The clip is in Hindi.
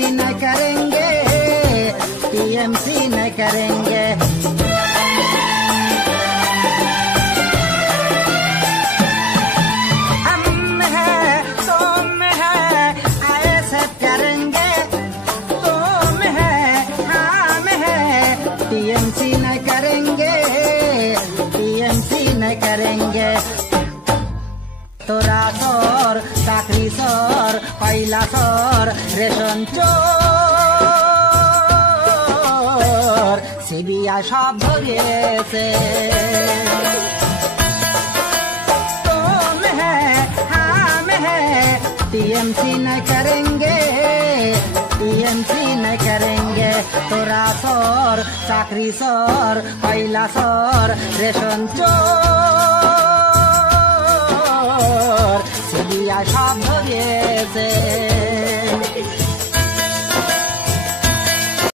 टीएमसी न करेंगे, टीएमसी न करेंगे। हम है तुम है आए सब करेंगे, तुम है हम है टीएमसी न करेंगे, टीएमसी न करेंगे। তোরা সর চাকরি সর কয়লা সর রেশন চোর সিবিআই সব ধরিয়েছে। तुम है हम है टीएमसी न करेंगे, टीएमसी न करेंगे। তোরা সর চাকরি সর কয়লা সর রেশন চোর